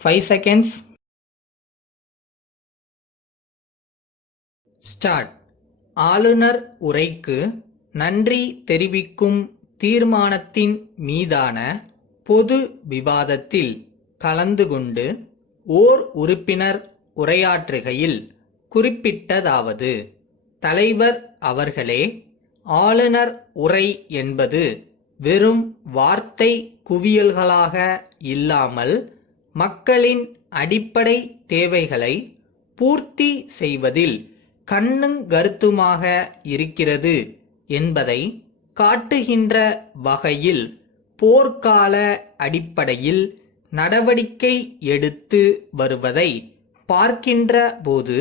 5 seconds. Start. ஆளுநர் உரைக்கு நன்றி தெரிவிக்கும் தீர்மானத்தின் மீதான பொது விவாதத்தில் கலந்து கொண்டு ஓர் உறுப்பினர் உரையாற்றுகையில் குறிப்பிட்டதாவது: தலைவர் அவர்களே, ஆளுநர் உரை என்பது வெறும் வார்த்தை குவியல்களாக இல்லாமல் மக்களின் அடிப்படை தேவைகளை பூர்த்தி செய்வதில் கண்ணுங்கருத்துமாக இருக்கிறது என்பதை காட்டுகின்ற வகையில் போர்க்கால அடிப்படையில் நடவடிக்கை எடுத்து வருவதை பார்க்கின்ற போது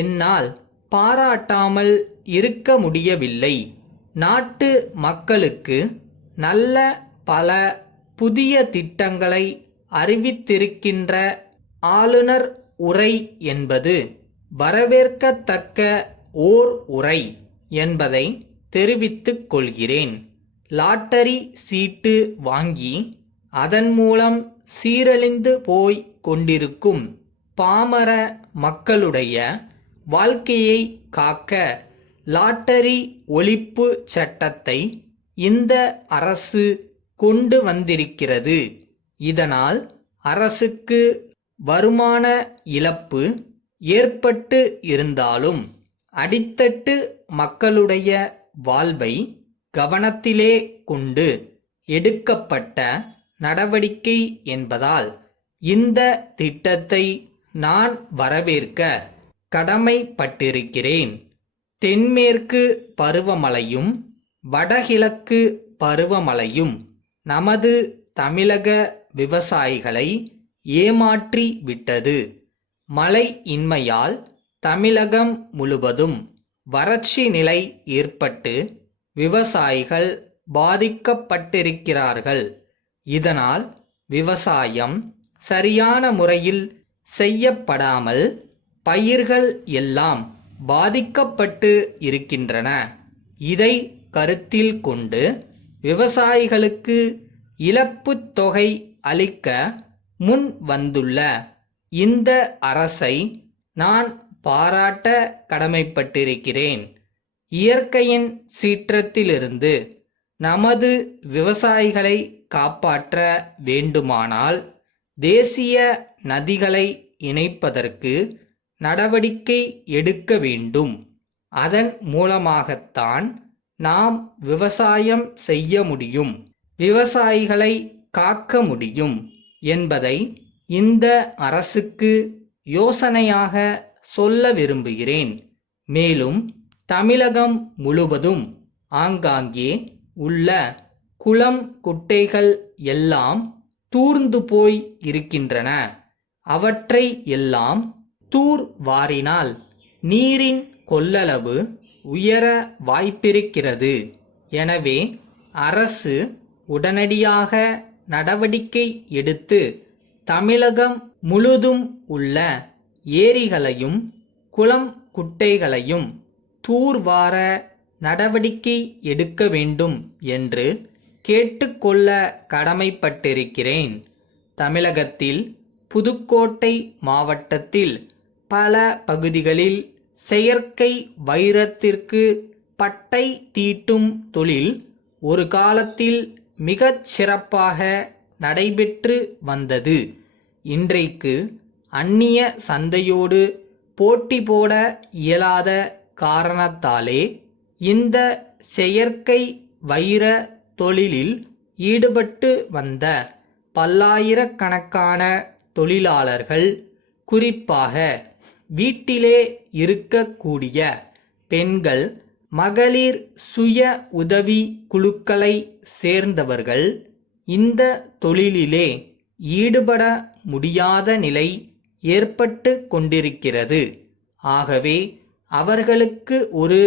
என்னால் பாராட்டாமல் இருக்க முடியவில்லை. நாட்டு மக்களுக்கு நல்ல பல புதிய திட்டங்களை அறிவித்திருக்கின்ற ஆளுநர் உரை என்பது வரவேற்கத்தக்க ஓர் உரை என்பதை தெரிவித்துக் கொள்கிறேன். லாட்டரி சீட்டு வாங்கி அதன் மூலம் சீரழிந்து போய் கொண்டிருக்கும் பாமர மக்களுடைய வாழ்க்கையை காக்க லாட்டரி ஒழிப்பு சட்டத்தை இந்த அரசு கொண்டு வந்திருக்கிறது. இதனால் அரசுக்கு வருமான இழப்பு ஏற்பட்டு இருந்தாலும் அடித்தட்டு மக்களுடைய வாழ்வை கவனத்திலே கொண்டு எடுக்கப்பட்ட நடவடிக்கை என்பதால் இந்த திட்டத்தை நான் வரவேற்க கடமைப்பட்டிருக்கிறேன். தென்மேற்கு பருவமழையும் வடகிழக்கு பருவமழையும் நமது தமிழக விவசாயிகளை ஏமாற்றி விட்டது. மழை இன்மையால் தமிழகம் முழுவதும் வறட்சி நிலை ஏற்பட்டு விவசாயிகள் பாதிக்கப்பட்டிருக்கிறார்கள். இதனால் விவசாயம் சரியான முறையில் செய்யப்படாமல் பயிர்கள் எல்லாம் பாதிக்கப்பட்டு இருக்கின்றன. இதை கருத்தில் கொண்டு விவசாயிகளுக்கு இழப்புத் தொகை அளிக்க முன் வந்துள்ள இந்த அரசை நான் பாராட்ட கடமைப்பட்டிருக்கிறேன். இயற்கையின் சீற்றத்திலிருந்து நமது விவசாயிகளை காப்பாற்ற வேண்டுமானால் தேசிய நதிகளை இணைப்பதற்கு நடவடிக்கை எடுக்க வேண்டும். அதன் மூலமாகத்தான் நாம் விவசாயம் செய்ய முடியும், விவசாயிகளை காக்க முடியும் என்பதை இந்த அரசுக்கு யோசனையாக சொல்ல விரும்புகிறேன். மேலும் தமிழகம் முழுவதும் ஆங்காங்கே உள்ள குளம் குட்டைகள் எல்லாம் தூர்ந்து போய் இருக்கின்றன. அவற்றை எல்லாம் தூர் வாரினால் நீரின் கொள்ளளவு உயர வாய்ப்பிருக்கிறது. எனவே அரசு உடனடியாக நடவடிக்கை எடுத்து தமிழகம் முழுதும் உள்ள ஏரிகளையும் குளம் குட்டைகளையும் தூர்வார நடவடிக்கை எடுக்க வேண்டும் என்று கேட்டுக்கொள்ள கடமைப்பட்டிருக்கிறேன். தமிழகத்தில் புதுக்கோட்டை மாவட்டத்தில் பல பகுதிகளில் செயற்கை வைரத்திற்கு பட்டை தீட்டும் தொழில் ஒரு காலத்தில் மிகச் சிறப்பாக நடைபெற்று வந்தது. இன்றைக்கு அந்நிய சந்தையோடு போட்டி போட இயலாத காரணத்தாலே இந்த செயற்கை வைர தொழிலில் ஈடுபட்டு வந்த பல்லாயிரக்கணக்கான தொழிலாளர்கள், குறிப்பாக வீட்டிலே இருக்கக்கூடிய பெண்கள், மகளிர் சுய உதவி குழுக்களை சேர்ந்தவர்கள் இந்த தொழிலிலே ஈடுபட முடியாத நிலை ஏற்பட்டு கொண்டிருக்கிறது. ஆகவே அவர்களுக்கு ஒரு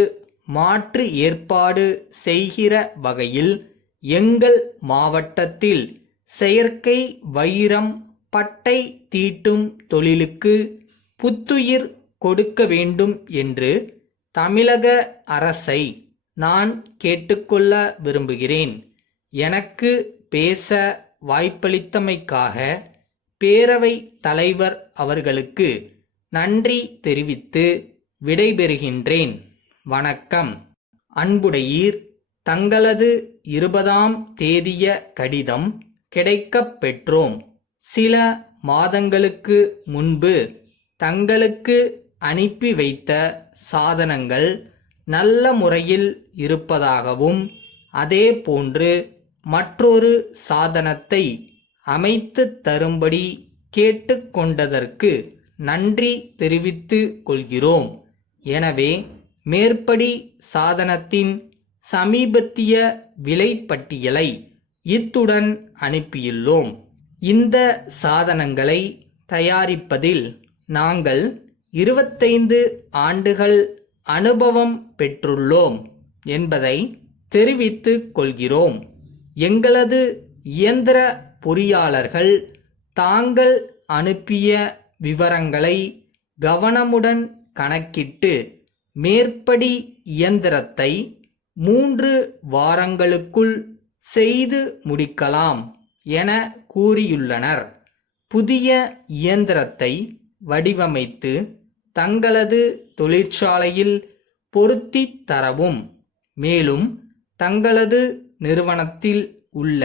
மாற்று ஏற்பாடு செய்கிற வகையில் எங்கள் மாவட்டத்தில் செயற்கை வைரம் பட்டை தீட்டும் தொழிலுக்கு புத்துயிர் கொடுக்க வேண்டும் என்று தமிழக அரசை நான் கேட்டுக்கொள்ள விரும்புகிறேன். எனக்கு பேச வாய்ப்பளித்தமைக்காக பேரவை தலைவர் அவர்களுக்கு நன்றி தெரிவித்து விடைபெறுகின்றேன். வணக்கம். அன்புடையீர், தங்களது 20ஆம் தேதிய கடிதம் கிடைக்கப் பெற்றோம். சில மாதங்களுக்கு முன்பு தங்களுக்கு அனுப்பி வைத்த சாதனங்கள் நல்ல முறையில் இருப்பதாகவும், அதேபோன்று மற்றொரு சாதனத்தை அமைத்து தரும்படி கேட்டுக்கொண்டதற்கு நன்றி தெரிவித்துக் கொள்கிறோம். எனவே மேற்படி சாதனத்தின் சமீபத்திய விலைப்பட்டியலை இத்துடன் அனுப்பியுள்ளோம். இந்த சாதனங்களை தயாரிப்பதில் நாங்கள் 25 ஆண்டுகள் அனுபவம் பெற்றுள்ளோம் என்பதை தெரிவித்துக் கொள்கிறோம். எங்களது இயந்திர பொறியாளர்கள் தாங்கள் அனுப்பிய விவரங்களை கவனமுடன் கணக்கிட்டு மேற்படி இயந்திரத்தை 3 வாரங்களுக்குள் செய்து முடிக்கலாம் என கூறியுள்ளனர். புதிய இயந்திரத்தை வடிவமைத்து தங்களது தொழிற்சாலையில் பொருத்தித் தரவும், மேலும் தங்களது நிறுவனத்தில் உள்ள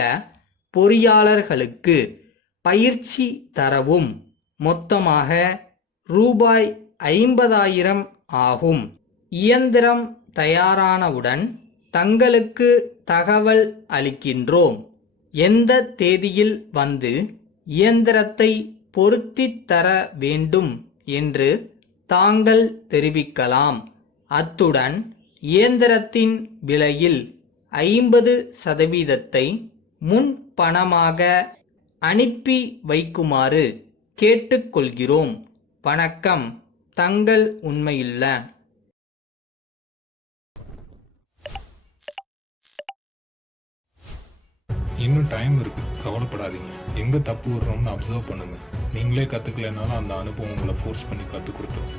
பொறியாளர்களுக்கு பயிற்சி தரவும் மொத்தமாக ரூபாய் 50,000 ஆகும். இயந்திரம் தயாரானவுடன் தங்களுக்கு தகவல் அளிக்கின்றோம். எந்த தேதியில் வந்து இயந்திரத்தை பொருத்தித் தர வேண்டும் என்று தாங்கள் தெரிவிக்கலாம். அத்துடன் இயந்திரத்தின் விலையில் 50% முன் பணமாக அனுப்பி வைக்குமாறு கேட்டுக்கொள்கிறோம். வணக்கம். தங்கள் உண்மையுள்ள இன்னும் டைம் இருக்கு, கவலைப்படாதீங்க. எங்க தப்பு விடுறோம்னு அப்சர்வ் பண்ணுங்க. நீங்களே கத்துக்கலைனாலும் அந்த அனுபவம் உங்களை ஃபோர்ஸ் பண்ணி கற்றுக் கொடுத்துரும்.